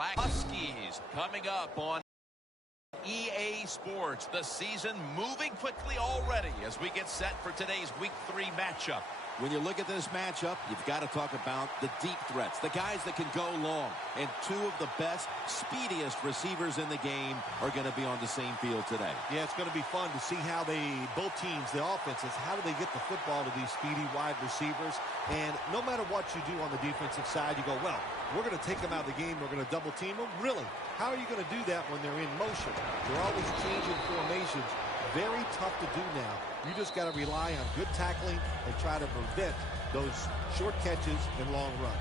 Black Huskies coming up on EA Sports. The season moving quickly already as we get set for today's Week 3 matchup. When you look at this matchup, you've got to talk about the deep threats, the guys that can go long. And two of the best, speediest receivers in the game are going to be on the same field today. Yeah, it's going to be fun to see how both teams, the offenses, how do they get the football to these speedy wide receivers. And no matter what you do on the defensive side, you go, well, we're going to take them out of the game. We're going to double team them. Really? How are you going to do that when they're in motion? They're always changing formations. Very tough to do now. You just got to rely on good tackling and try to prevent those short catches and long runs.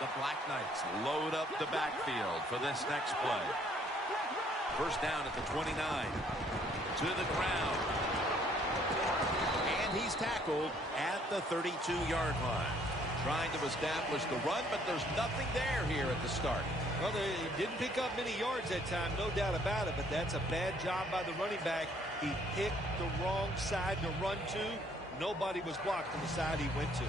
The Black Knights load up the backfield for this next play. First down at the 29. To the ground. And he's tackled at the 32-yard line. Trying to establish the run, but there's nothing there here at the start. Well, they didn't pick up many yards that time, no doubt about it, but that's a bad job by the running back. He picked the wrong side to run to. Nobody was blocked on the side he went to.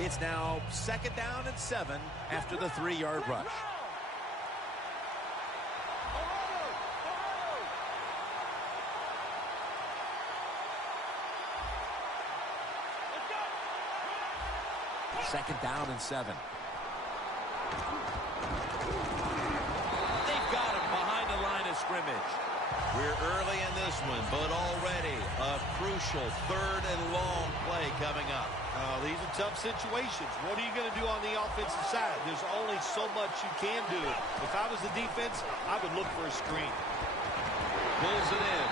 It's now second down and 7 after the 3-yard rush. Second down and 7. They've got him behind the line of scrimmage. We're early in this one, but already a crucial third and long play coming up. These are tough situations. What are you going to do on the offensive side? There's only so much you can do. If I was the defense, I would look for a screen. Pulls it in.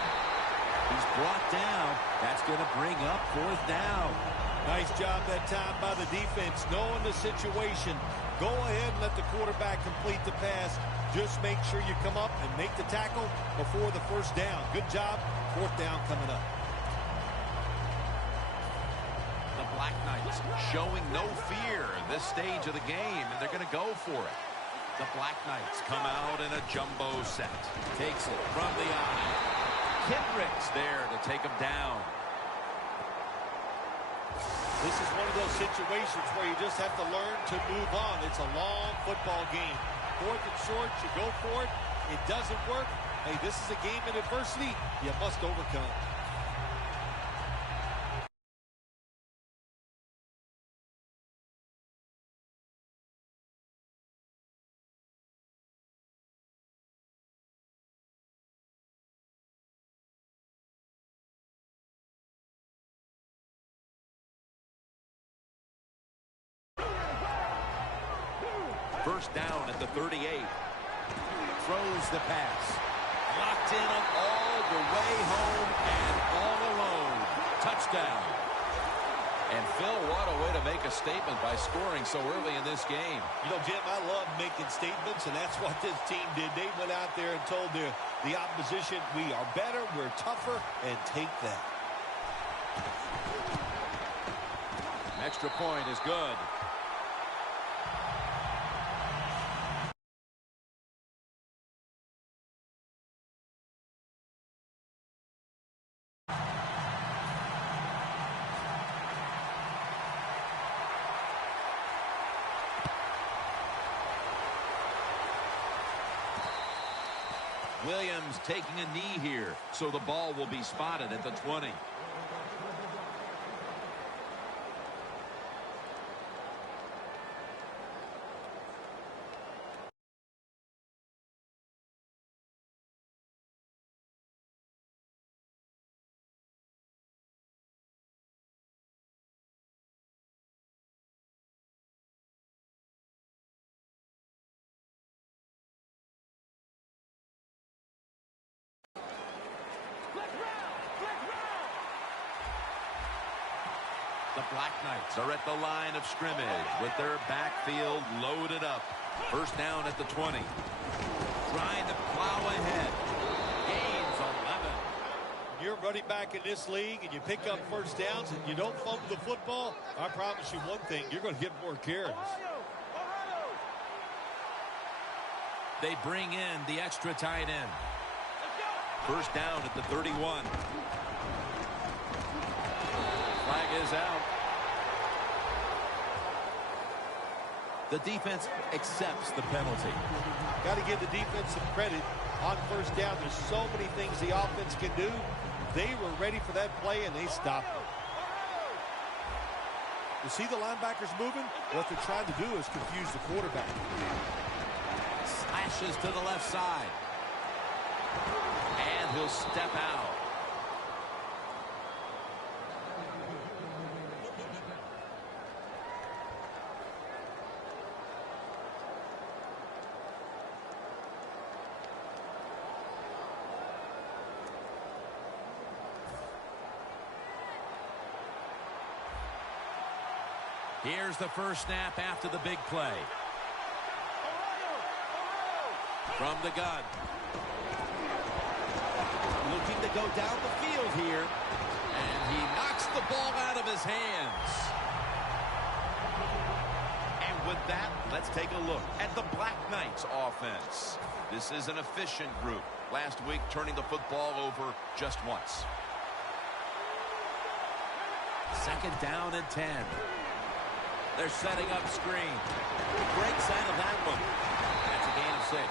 He's brought down. That's going to bring up fourth down. Nice job that time by the defense. Knowing the situation, go ahead and let the quarterback complete the pass. Just make sure you come up and make the tackle before the first down. Good job. Fourth down coming up. The Black Knights showing no fear in this stage of the game, and they're going to go for it. The Black Knights come out in a jumbo set. Takes it from the eye. Kendricks there to take him down. This is one of those situations where you just have to learn to move on. It's a long football game. Fourth and short, you go for it. It doesn't work. Hey, this is a game in adversity you must overcome. First down at the 38. Throws the pass. Locked in all the way home and all alone. Touchdown. And Phil, what a way to make a statement by scoring so early in this game. You know, Jim, I love making statements, and that's what this team did. They went out there and told the opposition, we are better, we're tougher, and take that. An extra point is good. Williams taking a knee here, so the ball will be spotted at the 20. The Black Knights are at the line of scrimmage with their backfield loaded up. First down at the 20. Trying to plow ahead. Gains 11. You're running back in this league and you pick up first downs and you don't fumble the football, I promise you one thing, you're going to get more carries. They bring in the extra tight end. First down at the 31. Flag is out. The defense accepts the penalty. Got to give the defense some credit on first down. There's so many things the offense can do. They were ready for that play, and they stopped it. You see the linebackers moving? What they're trying to do is confuse the quarterback. Slashes to the left side. And he'll step out. Here's the first snap after the big play. From the gun. Looking to go down the field here. And he knocks the ball out of his hands. And with that, let's take a look at the Black Knights offense. This is an efficient group. Last week, turning the football over just once. Second down and 10. They're setting up screen. Breaks out of that one. That's a gain of 6.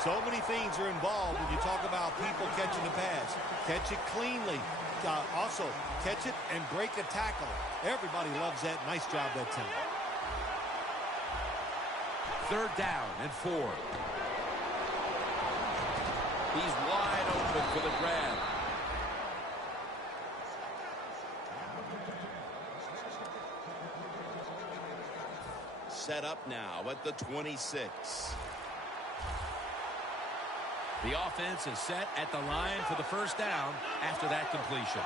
So many things are involved when you talk about people catching the pass. Catch it cleanly. Also, catch it and break a tackle. Everybody loves that. Nice job that time. Third down and 4. He's wide open for the grab. Set up now at the 26. The offense is set at the line for the first down after that completion.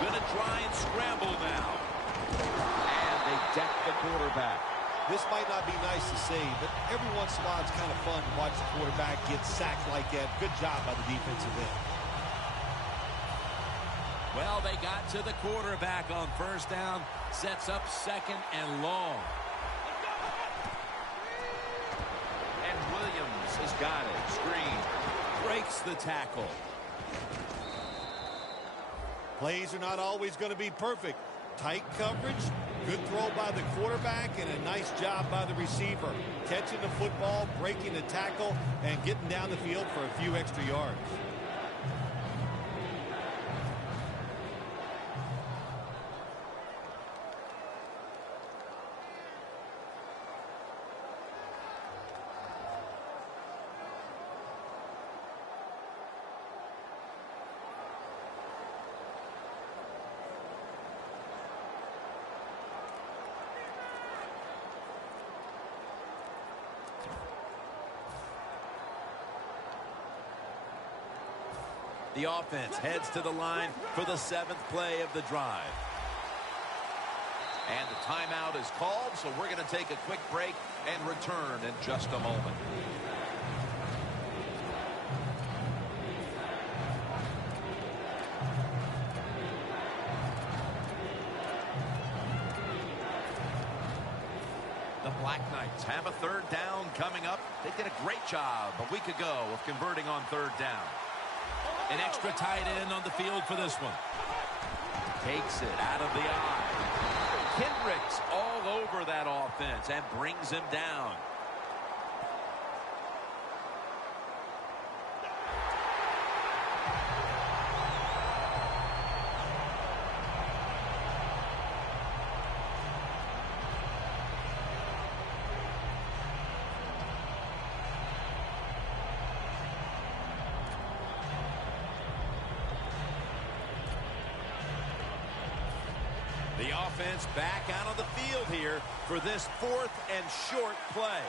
Gonna try and scramble now. And they deck the quarterback. This might not be nice to say, but every once in a while it's kind of fun to watch the quarterback get sacked like that. Good job by the defensive end. Well, they got to the quarterback on first down. Sets up second and long. And Williams has got it. Screen. Breaks the tackle. Plays are not always going to be perfect. Tight coverage, good throw by the quarterback, and a nice job by the receiver. Catching the football, breaking the tackle, and getting down the field for a few extra yards. The offense heads to the line for the 7th play of the drive. And the timeout is called, so we're going to take a quick break and return in just a moment. The Black Knights have a third down coming up. They did a great job a week ago of converting on third down. An extra tight end on the field for this one. Takes it out of the eye. Kendricks all over that offense and brings him down. The offense back out on the field here for this 4th and short play.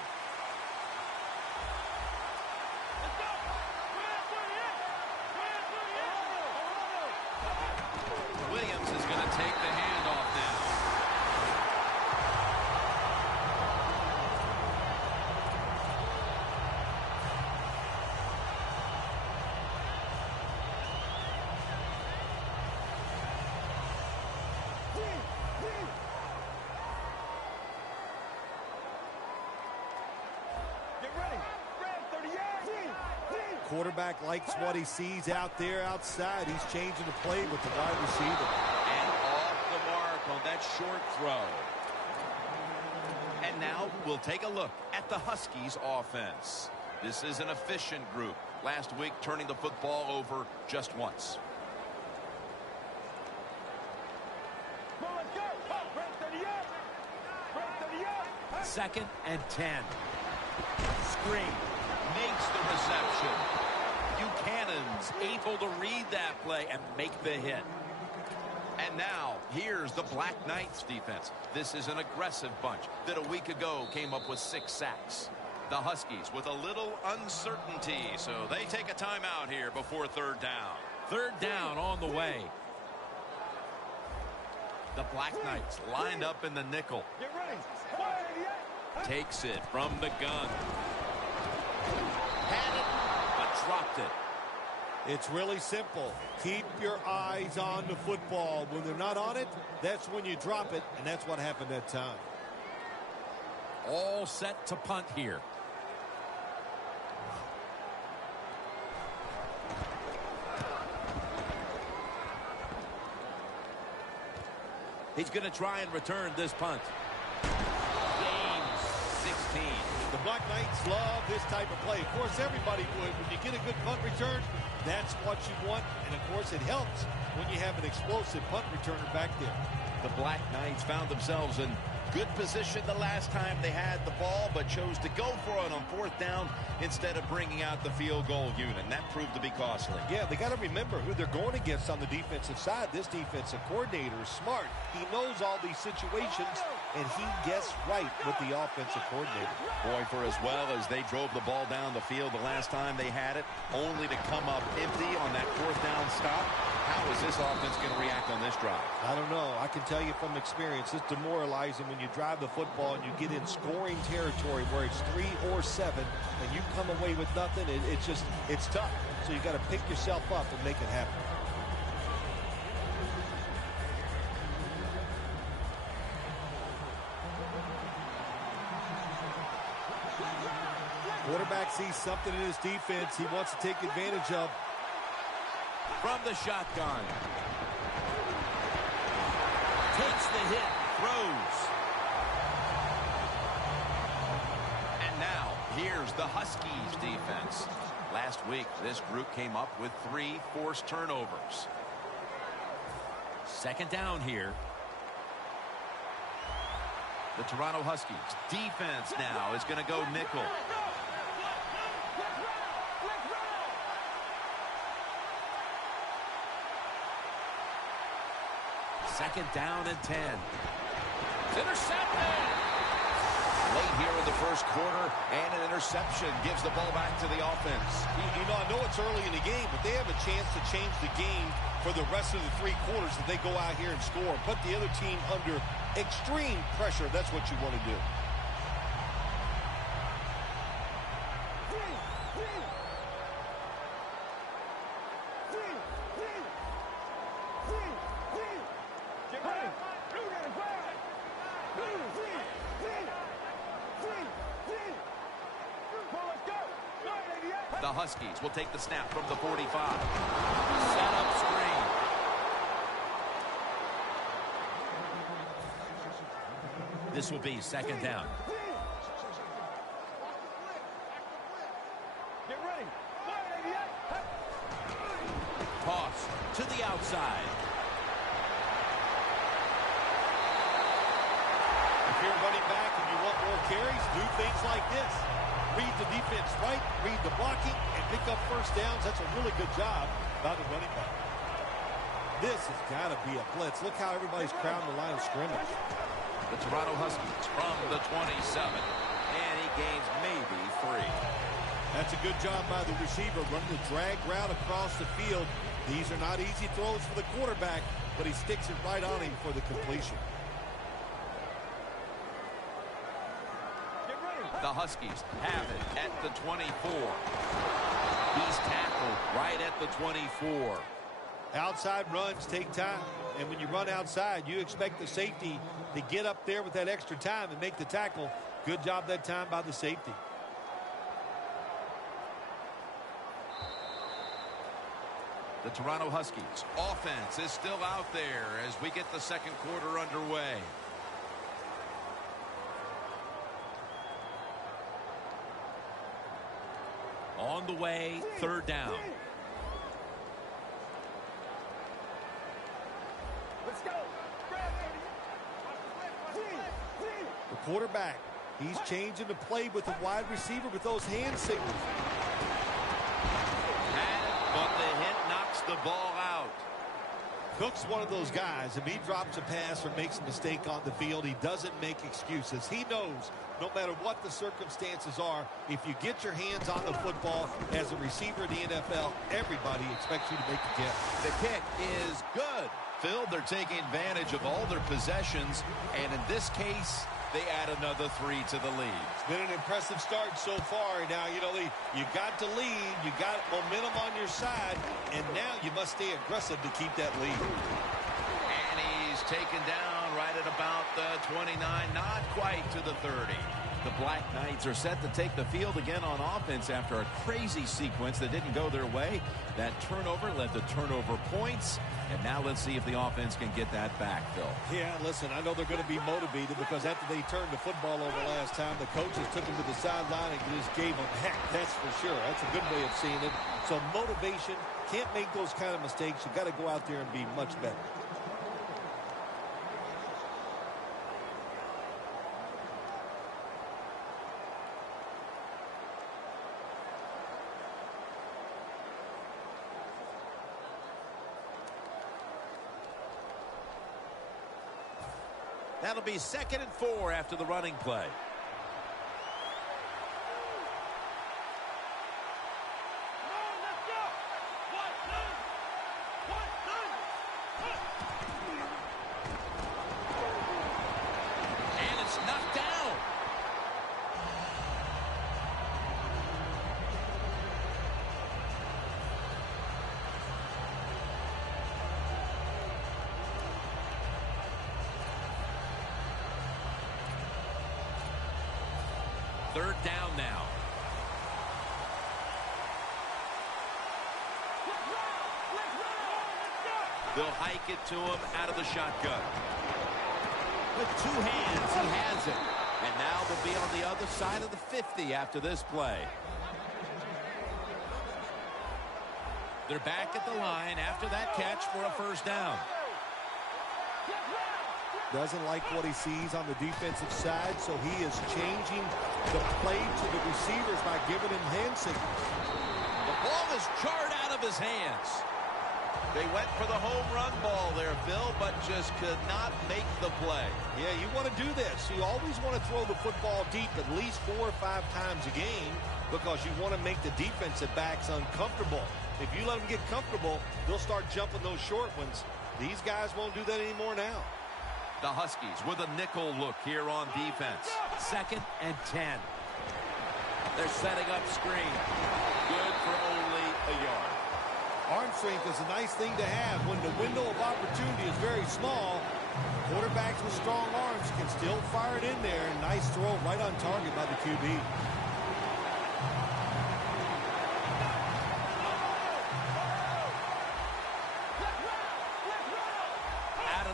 quarterback likes what he sees out there outside. He's changing the play with the wide receiver. And off the mark on that short throw. And now we'll take a look at the Huskies offense. This is an efficient group. Last week turning the football over just once. 2nd and 10. Screen makes the reception. Buchanan's able to read that play and make the hit. And now here's the Black Knights defense. This is an aggressive bunch that a week ago came up with 6 sacks. The Huskies with a little uncertainty, so they take a timeout here before 3rd down. 3rd down on the way. The Black Knights lined up in the nickel. Takes it from the gun. Had it, but dropped it. It's really simple. Keep your eyes on the football. When they're not on it, that's when you drop it, and that's what happened that time. All set to punt here. He's going to try and return this punt. Game 16. The Black Knights love this type of play. Of course, everybody would. When you get a good punt return, that's what you want. And, of course, it helps when you have an explosive punt returner back there. The Black Knights found themselves in good position the last time they had the ball, but chose to go for it on 4th down instead of bringing out the field goal unit. And that proved to be costly. Yeah, they got to remember who they're going against on the defensive side. This defensive coordinator is smart. He knows all these situations, and he guessed right with the offensive coordinator. Boy, for as well as they drove the ball down the field the last time they had it, only to come up empty on that 4th down stop. How is this offense going to react on this drive? I don't know. I can tell you from experience, it's demoralizing when you drive the football and you get in scoring territory where it's 3 or 7 and you come away with nothing. It's tough. So you got to pick yourself up and make it happen. Quarterback sees something in his defense he wants to take advantage of. From the shotgun. Takes the hit. Throws. And now, here's the Huskies defense. Last week, this group came up with 3 forced turnovers. 2nd down here. The Toronto Huskies defense now is going to go nickel. Second down and 10. It's intercepted. Late here in the first quarter, and an interception gives the ball back to the offense. You know, I know it's early in the game, but they have a chance to change the game for the rest of the 3 quarters if they go out here and score. Put the other team under extreme pressure. That's what you want to do. The Huskies will take the snap from the 45. Set up screen. This will be 2nd down. Get ready. Toss to the outside. If you're running back and you want more carries, do things like this. Read the defense right, read the blocking, and pick up first downs. That's a really good job by the running back. This has got to be a blitz. Look how everybody's crowding the line of scrimmage. The Toronto Huskies from the 27. And he gains maybe 3. That's a good job by the receiver, running the drag route across the field. These are not easy throws for the quarterback, but he sticks it right on him for the completion. The Huskies have it at the 24. He's tackled right at the 24. Outside runs take time, and when you run outside, you expect the safety to get up there with that extra time and make the tackle. Good job that time by the safety. The Toronto Huskies offense is still out there as we get the second quarter underway. On the way, third down. Let's go. The quarterback, he's changing the play with the wide receiver with those hand signals. But the hit knocks the ball out. Cook's one of those guys. If he drops a pass or makes a mistake on the field, he doesn't make excuses. He knows no matter what the circumstances are, if you get your hands on the football as a receiver in the NFL, everybody expects you to make the catch. The kick is good. Phil, they're taking advantage of all their possessions, and in this case, they add another 3 to the lead. It's been an impressive start so far. Now, you know, you got to lead. You got momentum on your side, and now you must stay aggressive to keep that lead. And he's taken down right at about the 29, not quite to the 30. The Black Knights are set to take the field again on offense after a crazy sequence that didn't go their way. That turnover led to turnover points. And now let's see if the offense can get that back, Phil. Yeah, listen, I know they're going to be motivated because after they turned the football over last time, the coaches took them to the sideline and just gave them heck, that's for sure. That's a good way of seeing it. So motivation, can't make those kind of mistakes. You've got to go out there and be much better. That'll be 2nd and 4 after the running play. And it's knocked down. Third down now. They'll hike it to him out of the shotgun. With 2 hands, he has it. And now they'll be on the other side of the 50 after this play. They're back at the line after that catch for a first down. Doesn't like what he sees on the defensive side, so he is changing the play to the receivers by giving him hand signals. The ball is jarred out of his hands. They went for the home run ball there, Phil, but just could not make the play. Yeah, you want to do this. You always want to throw the football deep at least 4 or 5 times a game because you want to make the defensive backs uncomfortable. If you let them get comfortable, they'll start jumping those short ones. These guys won't do that anymore now. The Huskies with a nickel look here on defense. 2nd and 10. They're setting up screen. Good for only a yard. Arm strength is a nice thing to have when the window of opportunity is very small. Quarterbacks with strong arms can still fire it in there. Nice throw right on target by the QB.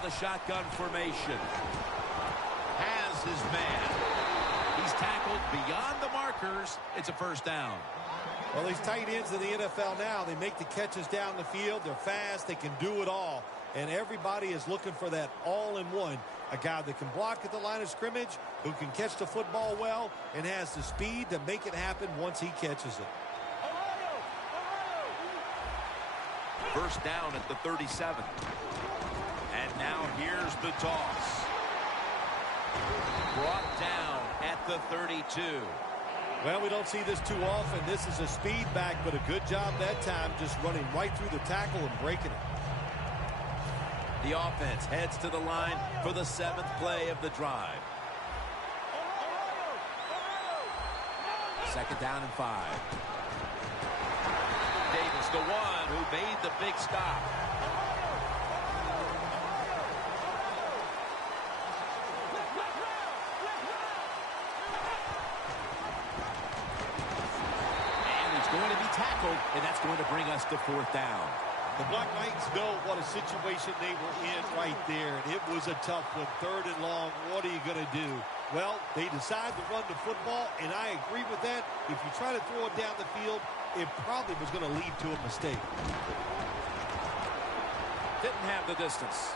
The shotgun formation. Has his man. He's tackled beyond the markers. It's a first down. Well, these tight ends in the NFL now, they make the catches down the field. They're fast. They can do it all. And everybody is looking for that all-in-one. A guy that can block at the line of scrimmage, who can catch the football well, and has the speed to make it happen once he catches it. First down at the 37. And now here's the toss. Brought down at the 32. Well, we don't see this too often. This is a speed back, but a good job that time just running right through the tackle and breaking it. The offense heads to the line for the 7th play of the drive. 2nd down and 5. Davis, the one who made the big stop. Going to be tackled, and that's going to bring us to 4th down. The Black Knights know what a situation they were in right there. It was a tough one, 3rd and long. What are you going to do? Well, they decide to run the football, and I agree with that. If you try to throw it down the field, it probably was going to lead to a mistake. Didn't have the distance.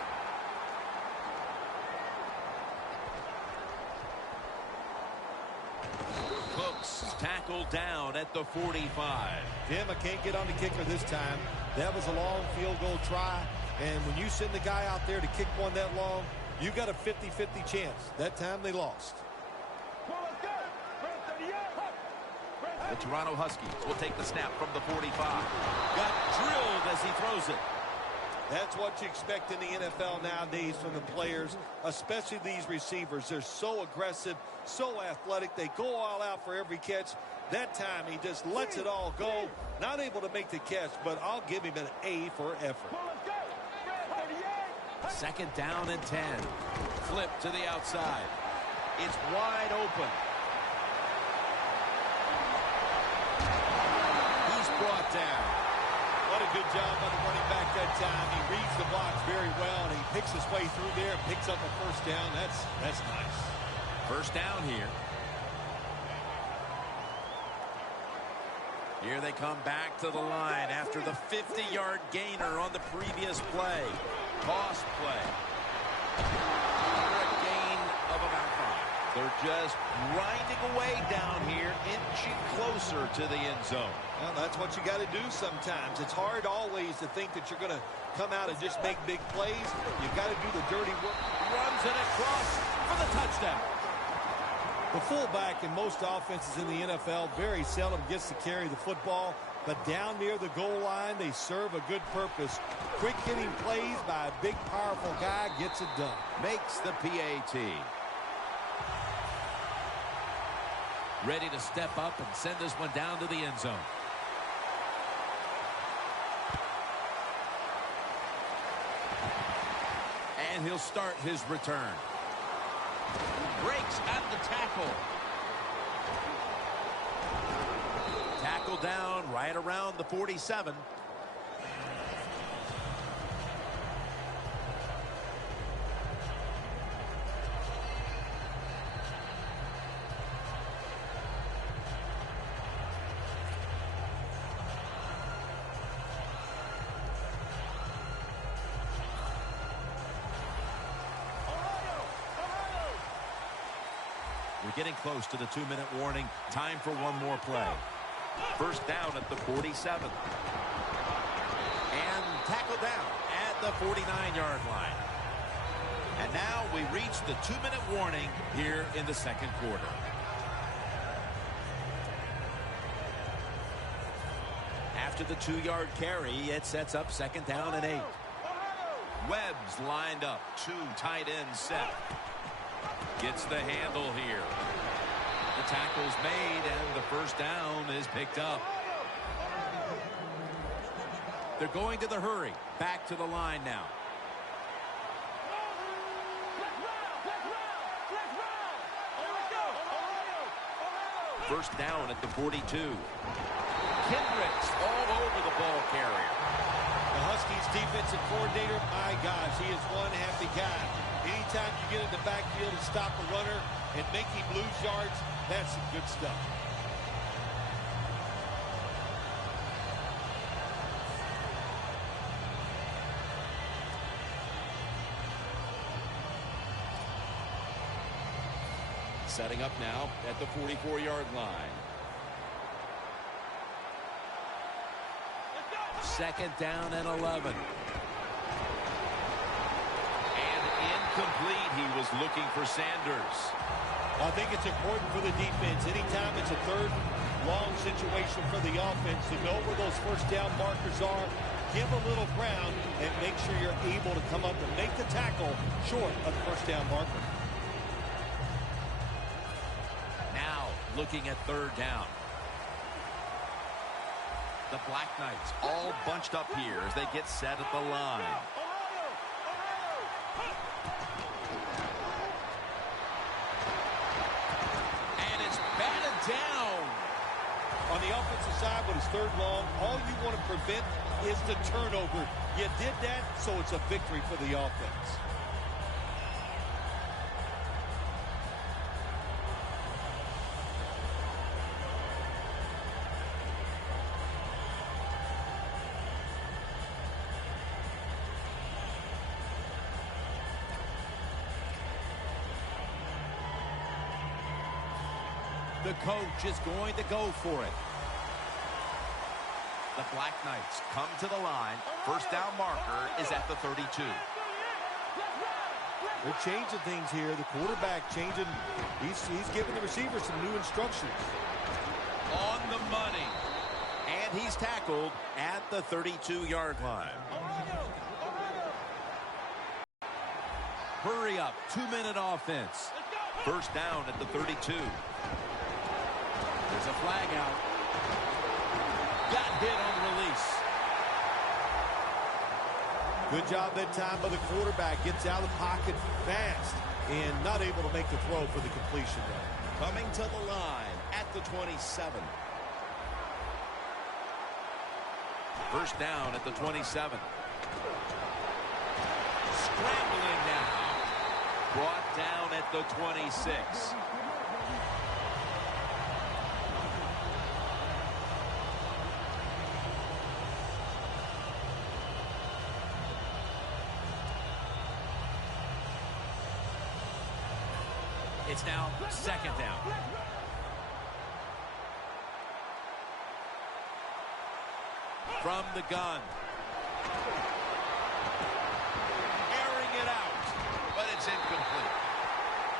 Cooks tackled down at the 45. Jim, I can't get on the kicker this time. That was a long field goal try, and when you send the guy out there to kick one that long, you got a 50-50 chance. That time they lost. The Toronto Huskies will take the snap from the 45. Got drilled as he throws it. That's what you expect in the NFL nowadays from the players, especially these receivers. They're so aggressive, so athletic. They go all out for every catch. That time he just lets it all go. Not able to make the catch, but I'll give him an A for effort. 2nd down and 10. Flip to the outside. It's wide open. He's brought down. What a good job by the running back that time. He reads the blocks very well, and he picks his way through there and picks up a 1st down. That's nice. 1st down here. Here they come back to the line after the 50-yard gainer on the previous play. Toss play. For a gain of about 5. They're just grinding away down here, inching closer to the end zone. Well, that's what you got to do sometimes. It's hard always to think that you're going to come out and just make big plays. You got to do the dirty work. Runs it across for the touchdown. The fullback in most offenses in the NFL very seldom gets to carry the football, but down near the goal line, they serve a good purpose. Quick hitting plays by a big, powerful guy gets it done. Makes the PAT. Ready to step up and send this one down to the end zone. And he'll start his return. Breaks out of the tackle. Tackle down right around the 47. We're getting close to the 2-minute warning. Time for one more play. 1st down at the 47. And tackle down at the 49-yard line. And now we reach the 2-minute warning here in the 2nd quarter. After the 2-yard carry, it sets up 2nd down and 8. Webb's lined up. 2 tight ends set. Gets the handle here. The tackle's made, and the 1st down is picked up. They're going to the hurry. Back to the line now. First down at the 42. Kendricks all over the ball carrier. The Huskies defensive coordinator, my gosh, he is one happy guy. Anytime you get in the backfield and stop a runner and make him lose yards, that's some good stuff. Setting up now at the 44-yard line. 2nd down and 11. Incomplete. He was looking for Sanders. I think it's important for the defense. Anytime it's a 3rd long situation for the offense to know where those 1st down markers are, give a little ground, and make sure you're able to come up and make the tackle short of the 1st down marker. Now looking at 3rd down. The Black Knights all bunched up here as they get set at the line. On the offensive side, when it's third long, all you want to prevent is the turnover. You did that, so it's a victory for the offense. The coach is going to go for it. The Black Knights come to the line. First down marker is at the 32. They're changing things here. The quarterback changing. He's giving the receiver some new instructions. On the money. And he's tackled at the 32-yard line. Hurry up. 2-minute offense. First down at the 32. There's a flag out. Got hit on release. Good job that time by the quarterback. Gets out of the pocket fast and not able to make the throw for the completion. Coming to the line at the 27. First down at the 27. Scrambling now. Brought down at the 26. It's now second down. From the gun. Airing it out, but it's incomplete.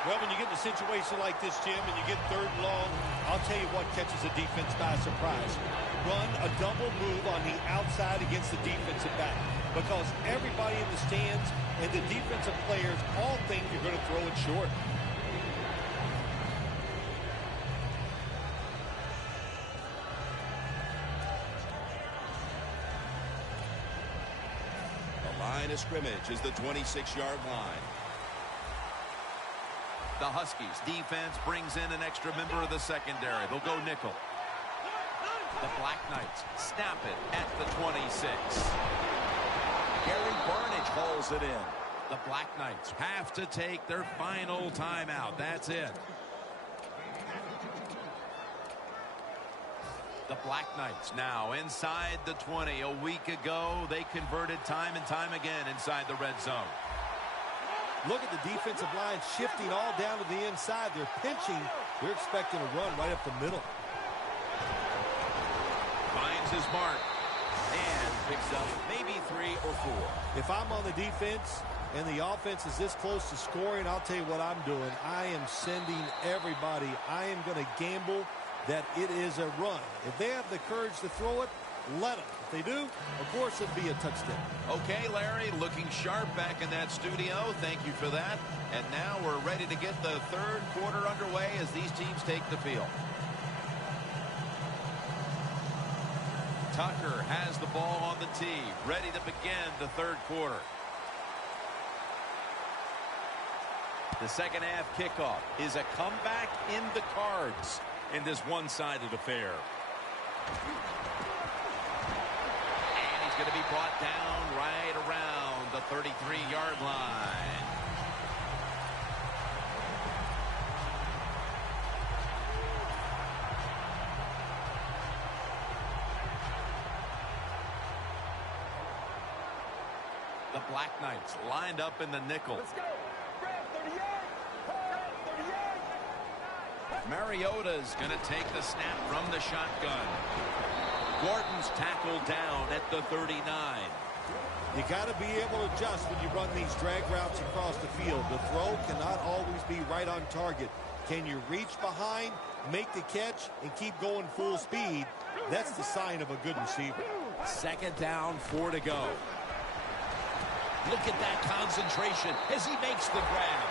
Well, when you get in a situation like this, Jim, and you get third and long, I'll tell you what catches a defense by surprise. Run a double move on the outside against the defensive back, because everybody in the stands and the defensive players all think you're going to throw it short. Line of scrimmage is the 26-yard line. The Huskies defense brings in an extra member of the secondary. They'll go nickel. The Black Knights snap it at the 26. Gary Barnage hauls it in. The Black Knights have to take their final timeout. That's it. The Black Knights now inside the 20. A week ago, they converted time and time again inside the red zone. Look at the defensive line shifting all down to the inside. They're pinching. They're expecting a run right up the middle. Finds his mark and picks up maybe 3 or 4. If I'm on the defense and the offense is this close to scoring, I'll tell you what I'm doing. I am sending everybody. I am going to gamble that it is a run. If they have the courage to throw it, let them. If they do, of course, it'll be a touchdown. Okay, Larry, looking sharp back in that studio. Thank you for that. And now we're ready to get the third quarter underway as these teams take the field. Tucker has the ball on the tee, ready to begin the third quarter. The second half kickoff is a comeback in the cards in this one-sided affair. And he's going to be brought down right around the 33-yard line. The Black Knights lined up in the nickel. Let's go. Brad, 38. Mariota's going to take the snap from the shotgun. Gordon's tackled down at the 39. You got to be able to adjust when you run these drag routes across the field. The throw cannot always be right on target. Can you reach behind, make the catch, and keep going full speed? That's the sign of a good receiver. Second down, 4 to go. Look at that concentration as he makes the grab.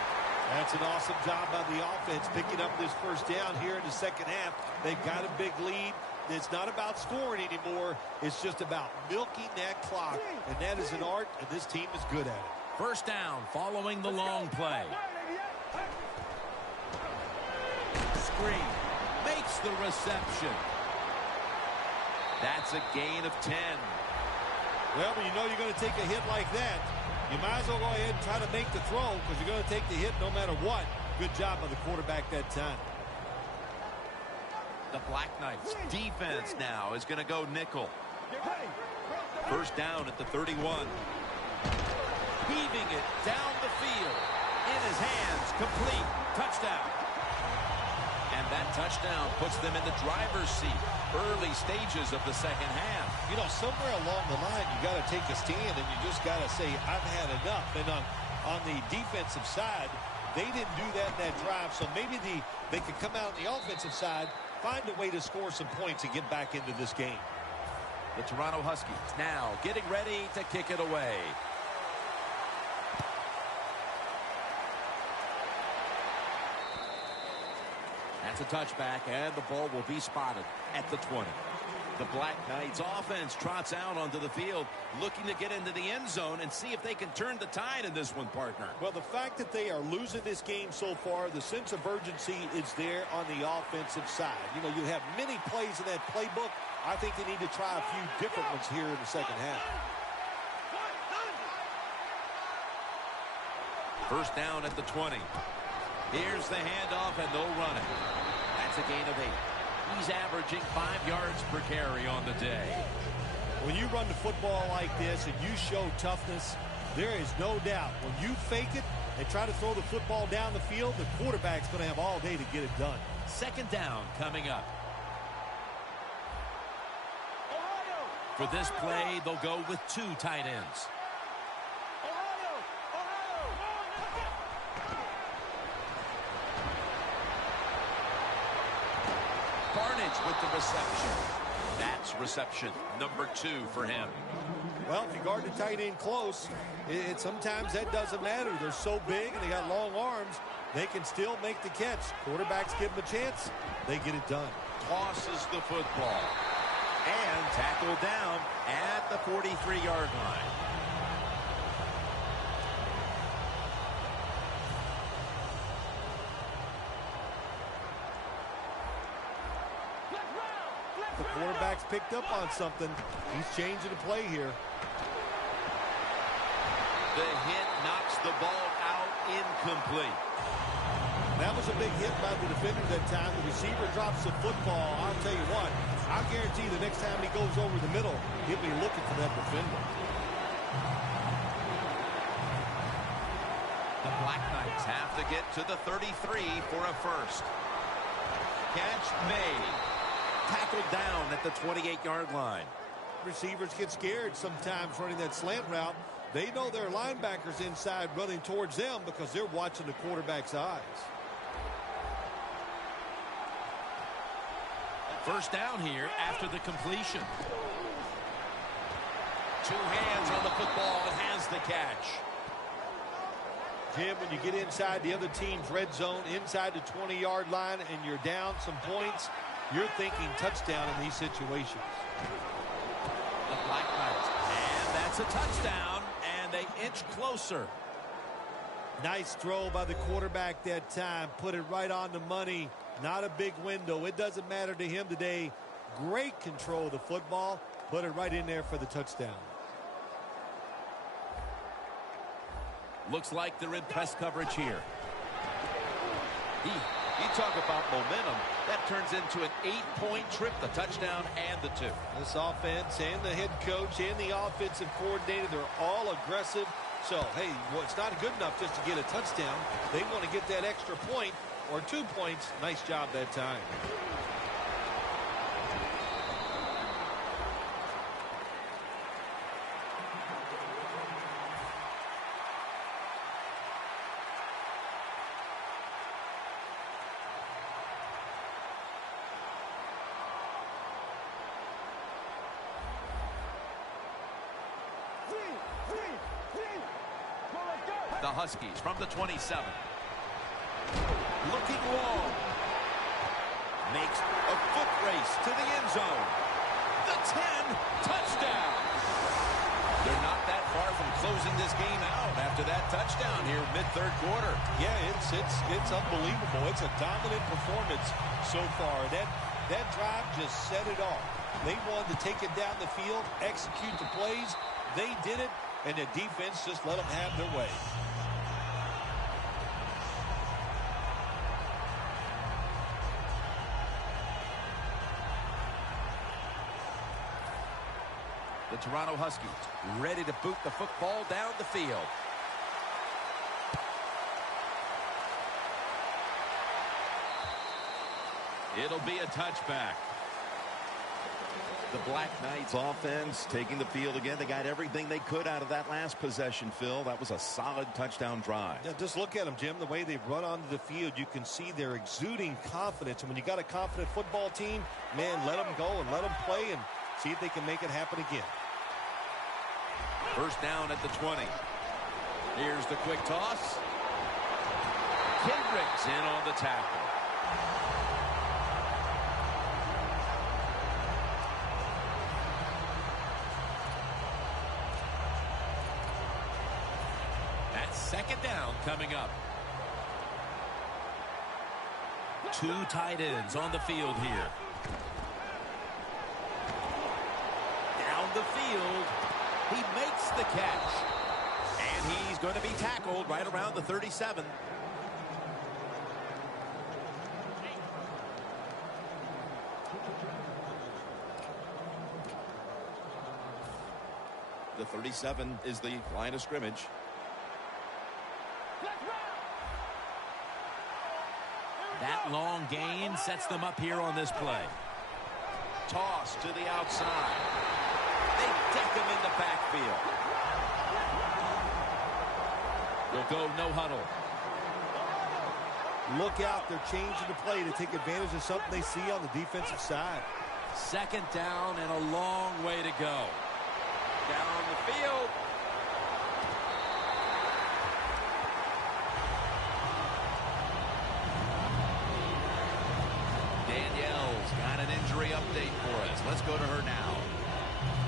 That's an awesome job by the offense picking up this first down here in the second half. They've got a big lead. It's not about scoring anymore. It's just about milking that clock. And that is an art, and this team is good at it. First down following the long play. Screen makes the reception. That's a gain of 10. Well, when you know you're going to take a hit like that, you might as well go ahead and try to make the throw because you're going to take the hit no matter what. Good job by the quarterback that time. The Black Knights defense now is going to go nickel. First down at the 31. Heaving it down the field. In his hands, complete. Touchdown. And that touchdown puts them in the driver's seat. Early stages of the second half. You know, somewhere along the line, you got to take a stand and you just got to say, I've had enough. And on the defensive side, they didn't do that in that drive. So maybe they could come out on the offensive side, find a way to score some points and get back into this game. The Toronto Huskies now getting ready to kick it away. That's a touchback, and the ball will be spotted at the 20. The Black Knights offense trots out onto the field, looking to get into the end zone and see if they can turn the tide in this one, partner. Well, the fact that they are losing this game so far, the sense of urgency is there on the offensive side. You know, you have many plays in that playbook. I think they need to try a few different ones here in the second half. First down at the 20. Here's the handoff, and they'll run it. That's a gain of 8. He's averaging 5 yards per carry on the day. When you run the football like this and you show toughness, there is no doubt when you fake it and try to throw the football down the field, the quarterback's going to have all day to get it done. Second down coming up. For this play, they'll go with 2 tight ends. Barnage with the reception. That's reception number 2 for him. Well, if you guard the tight end close, sometimes that doesn't matter. They're so big and they got long arms, they can still make the catch. Quarterbacks give them a chance, they get it done. Tosses the football. And tackled down at the 43-yard line. The quarterback's picked up on something. He's changing the play here. The hit knocks the ball out incomplete. That was a big hit by the defender that time. The receiver drops the football. I'll tell you what, I guarantee the next time he goes over the middle, he'll be looking for that defender. The Black Knights have to get to the 33 for a first. Catch made. Tackled down at the 28-yard line. Receivers get scared sometimes running that slant route. They know their linebackers inside running towards them because they're watching the quarterback's eyes. First down here after the completion. 2 hands on the football and has the catch. Jim, when you get inside the other team's red zone, inside the 20-yard line, and you're down some points, you're thinking touchdown in these situations. The Black Knights. And that's a touchdown, and they inch closer. Nice throw by the quarterback that time. Put it right on the money. Not a big window. It doesn't matter to him today. Great control of the football. Put it right in there for the touchdown. Looks like they're in press coverage here. You talk about momentum. That turns into an 8-point trip, the touchdown and the 2. This offense and the head coach and the offensive coordinator, they're all aggressive. So, hey, well, it's not good enough just to get a touchdown. They want to get that extra point or 2 points. Nice job that time. The Huskies from the 27. Looking long. Makes a foot race to the end zone. The 10, touchdown. They're not that far from closing this game out after that touchdown here mid-third quarter. Yeah, it's unbelievable. It's a dominant performance so far. That drive just set it off. They wanted to take it down the field, execute the plays. They did it, and the defense just let them have their way. The Toronto Huskies ready to boot the football down the field. It'll be a touchback. The Black Knights offense taking the field again. They got everything they could out of that last possession, Phil. That was a solid touchdown drive. Yeah, just look at them, Jim. The way they run onto the field, you can see they're exuding confidence. And when you got a confident football team, man, let them go and let them play and see if they can make it happen again. First down at the 20. Here's the quick toss. Kendricks in on the tackle. That's second down coming up. Two tight ends on the field here. Down the field. He makes the catch. And he's going to be tackled right around the 37. The 37 is the line of scrimmage. That long gain sets them up here on this play. Toss to the outside. They take him in the backfield. We'll go no huddle. Look out. They're changing the play to take advantage of something they see on the defensive side. Second down and a long way to go. Down the field. Danielle's got an injury update for us. Let's go to her now.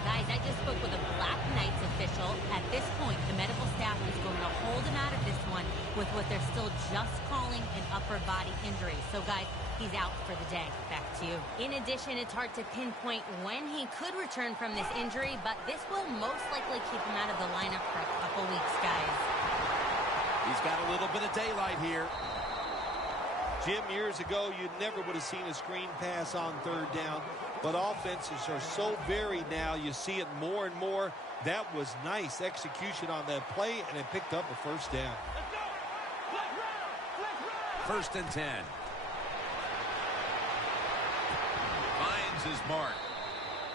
Guys, I just spoke with a Black Knights official. At this point, the medical staff is going to hold him out of this one with what they're still just calling an upper body injury. So, guys, he's out for the day. Back to you. In addition, it's hard to pinpoint when he could return from this injury, but this will most likely keep him out of the lineup for a couple weeks, guys. He's got a little bit of daylight here. Jim, years ago, you never would have seen a screen pass on third down. But offenses are so varied now. You see it more and more. That was nice execution on that play, and it picked up a first down. First and 10. Finds his mark.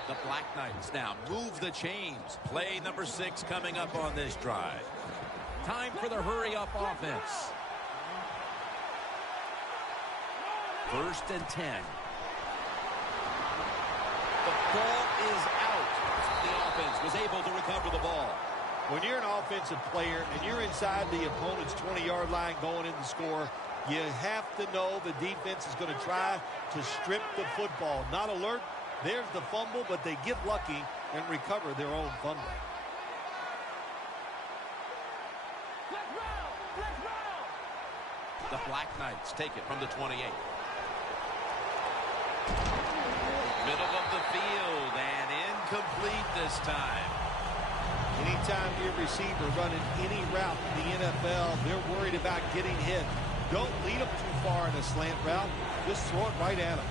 The Black Knights now move the chains. Play number 6 coming up on this drive. Time for the hurry-up offense. First and 10. The ball is out. The offense was able to recover the ball. When you're an offensive player and you're inside the opponent's 20-yard line going in to score, you have to know the defense is going to try to strip the football. Not alert. There's the fumble, but they get lucky and recover their own fumble. The Black Knights take it from the 28. Middle of the field and incomplete this time. Anytime your receiver running any route in the NFL, they're worried about getting hit. Don't lead them too far in a slant route. Just throw it right at them.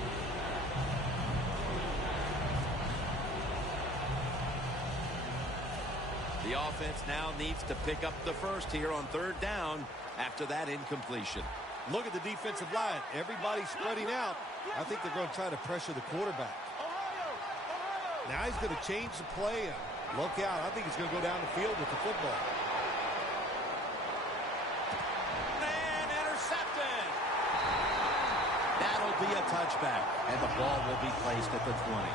The offense now needs to pick up the first here on third down after that incompletion. Look at the defensive line. Everybody's spreading out. I think they're going to try to pressure the quarterback. Now he's going to change the play. And look out. I think he's going to go down the field with the football. And intercepted. That'll be a touchback. And the ball will be placed at the 20.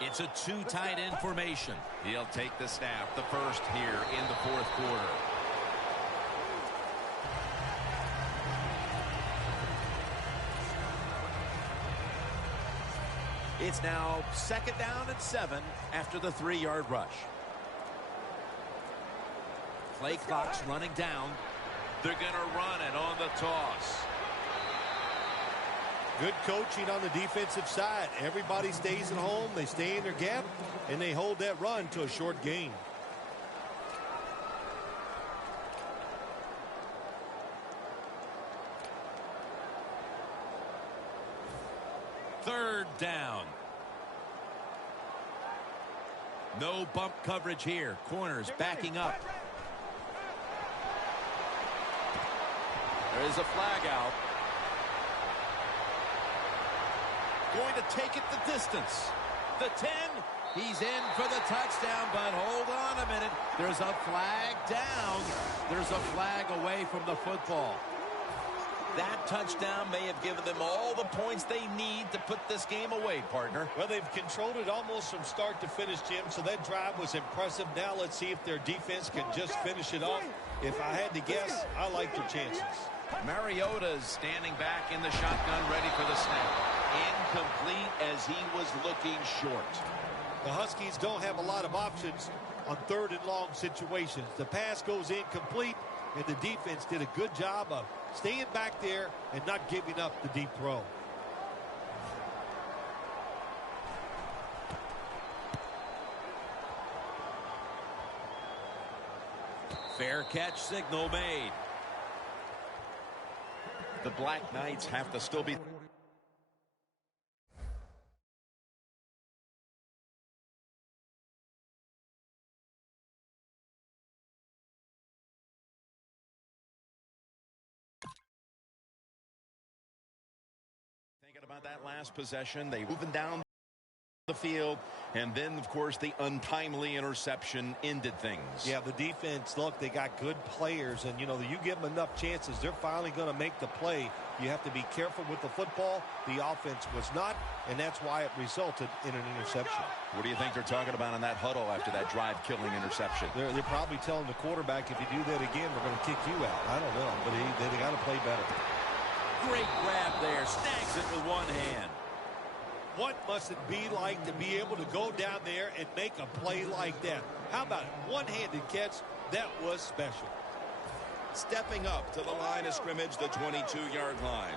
It's a two tight end formation. He'll take the snap, the first here in the fourth quarter. It's now 2nd down and 7 after the 3-yard rush. Play clock's running down. They're going to run it on the toss. Good coaching on the defensive side. Everybody stays at home. They stay in their gap, and they hold that run to a short gain. Third down. No bump coverage here. Corners backing up. There is a flag out. Going to take it the distance. The 10. He's in for the touchdown, but hold on a minute. There's a flag down. There's a flag away from the football. That touchdown may have given them all the points they need to put this game away, partner. Well, they've controlled it almost from start to finish, Jim, so that drive was impressive. Now let's see if their defense can just finish it off. If I had to guess, I like their chances. Mariota's standing back in the shotgun, ready for the snap. Incomplete as he was looking short. The Huskies don't have a lot of options on 3rd and long situations. The pass goes incomplete, and the defense did a good job of staying back there and not giving up the deep throw. Fair catch signal made. The Black Knights have to still be... Thinking about that last possession, they moving down the field, and then, of course, the untimely interception ended things. Yeah, the defense, look, they got good players, and, you know, you give them enough chances, they're finally going to make the play. You have to be careful with the football. The offense was not, and that's why it resulted in an interception. What do you think they're talking about in that huddle after that drive-killing interception? They're probably telling the quarterback, if you do that again, we're going to kick you out. I don't know, but they got to play better. Great grab there. Snags it with one hand. What must it be like to be able to go down there and make a play like that? How about it? One-handed catch? That was special. Stepping up to the line of scrimmage, the 22-yard line.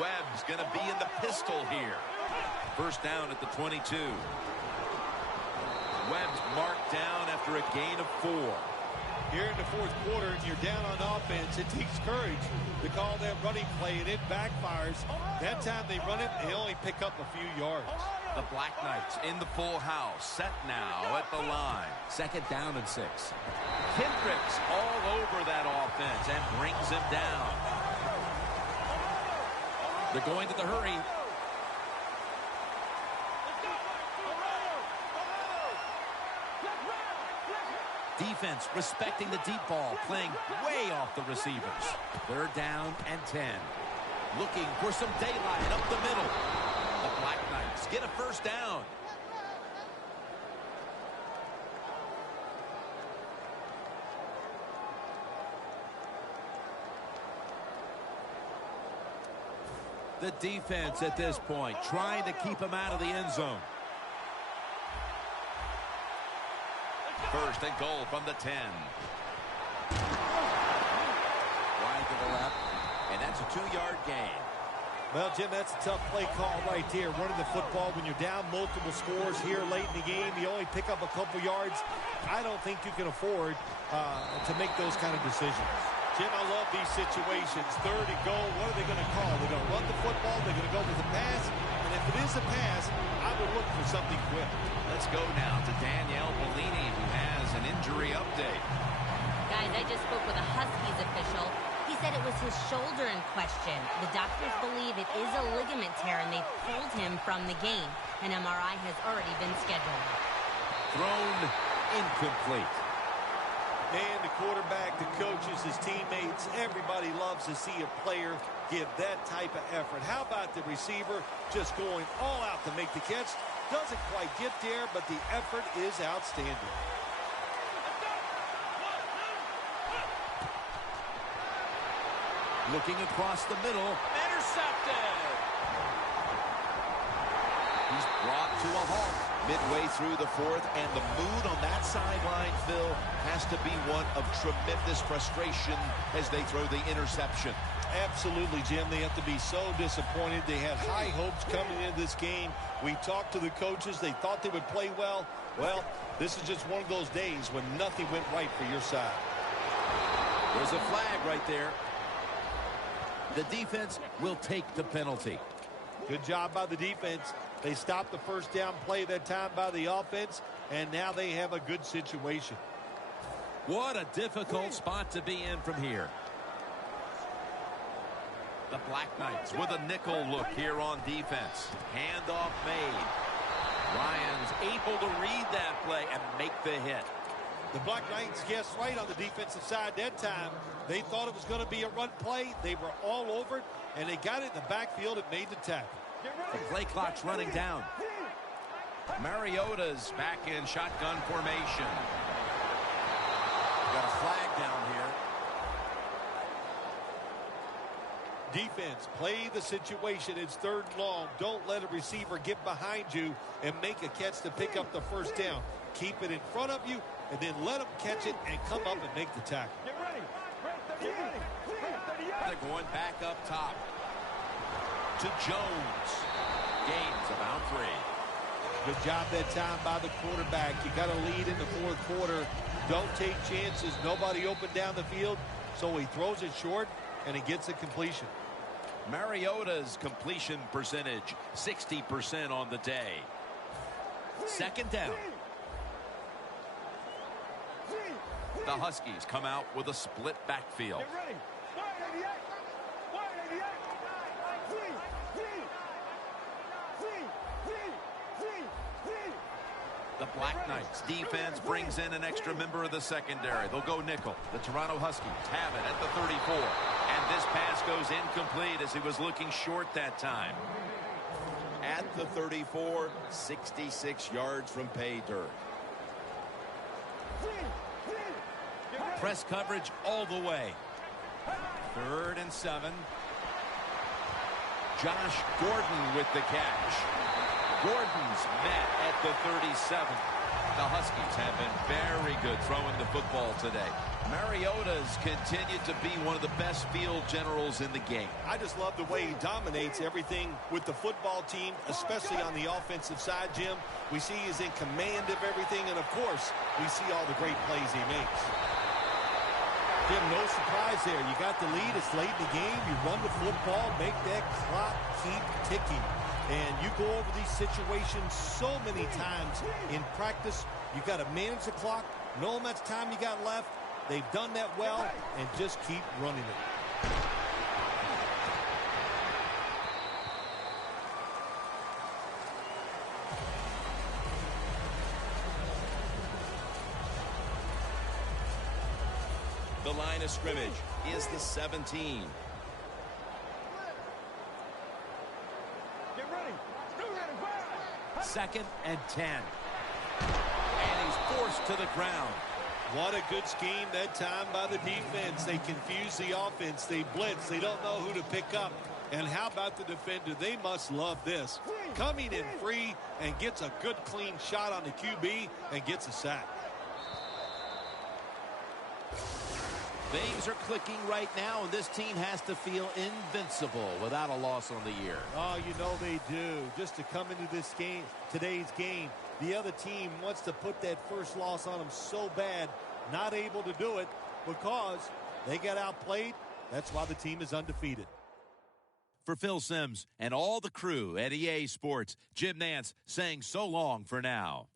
Webb's going to be in the pistol here. First down at the 22. Webb's marked down after a gain of 4. Here in the 4th quarter, and you're down on offense, it takes courage to call that running play, and it backfires. That time they run it, they only pick up a few yards. The Black Knights in the full house, set now at the line. 2nd down and 6. Kendricks all over that offense and brings him down. They're going to the hurry. Defense respecting the deep ball, playing way off the receivers. 3rd down and 10. Looking for some daylight up the middle. The Black Knights get a first down. The defense at this point trying to keep him out of the end zone. 1st and goal from the 10. Wide to the left, and that's a 2-yard gain. Well, Jim, that's a tough play call right there. Running the football when you're down multiple scores here late in the game. You only pick up a couple yards. I don't think you can afford to make those kind of decisions. Jim, I love these situations. 3rd and goal. What are they going to call? They're going to run the football. They're going to go with the pass. And if it is a pass, I would look for something quick. Let's go now to Danielle Bellini, who has an injury update. Guys, I just spoke with a Huskies official. He said it was his shoulder in question. The doctors believe it is a ligament tear, and they pulled him from the game. An MRI has already been scheduled. Thrown incomplete. And the quarterback, the coaches, his teammates, everybody loves to see a player give that type of effort. How about the receiver just going all out to make the catch? Doesn't quite get there, but the effort is outstanding. Looking across the middle. Intercepted! He's brought to a halt midway through the fourth, and the mood on that sideline, Phil, has to be one of tremendous frustration as they throw the interception. Absolutely, Jim. They have to be so disappointed. They had high hopes coming into this game. We talked to the coaches. They thought they would play well. Well, this is just one of those days when nothing went right for your side. There's a flag right there. The defense will take the penalty. Good job by the defense. They stopped the first down play that time by the offense, and now they have a good situation. What a difficult spot to be in from here. The Black Knights with a nickel look here on defense. Handoff made. Ryan's able to read that play and make the hit. The Black Knights guessed right on the defensive side that time. They thought it was going to be a run play. They were all over it, and they got it in the backfield and made the tackle. The play clock's running down. Mariota's back in shotgun formation. Got a flag down here. Defense, play the situation. It's 3rd and long. Don't let a receiver get behind you and make a catch to pick up the first down. Keep it in front of you, and then let them catch it and come up and make the tackle. Get ready. Get ready. They're going back up top to Jones. Gains about 3. Good job that time by the quarterback. You got a lead in the 4th quarter. Don't take chances. Nobody open down the field, so he throws it short, and he gets a completion. Mariota's completion percentage, 60% on the day. 2nd down. The Huskies come out with a split backfield. Get ready. The Black Knights defense brings in an extra member of the secondary. They'll go nickel. The Toronto Huskies have it at the 34. And this pass goes incomplete as he was looking short that time. At the 34, 66 yards from pay dirt. Press coverage all the way. 3rd and 7. Josh Gordon with the catch. Gordon's met at the 37. The Huskies have been very good throwing the football today. Mariota's continued to be one of the best field generals in the game. I just love the way he dominates everything with the football team, especially on the offensive side, Jim. We see he's in command of everything, and, of course, we see all the great plays he makes. Jim, no surprise there. You got the lead. It's late in the game. You run the football, make that clock keep ticking. And you go over these situations so many times in practice. You got to manage the clock, know how much time you got left. They've done that well, and just keep running it. The line of scrimmage is the 17. Get ready. 2nd and 10. And he's forced to the ground. What a good scheme that time by the defense. They confuse the offense. They blitz. They don't know who to pick up. And how about the defender? They must love this. Coming in free and gets a good clean shot on the QB and gets a sack. Things are clicking right now, and this team has to feel invincible without a loss on the year. Oh, you know they do. Just to come into this game, today's game, the other team wants to put that first loss on them so bad, not able to do it because they got outplayed. That's why the team is undefeated. For Phil Simms and all the crew at EA Sports, Jim Nantz saying so long for now.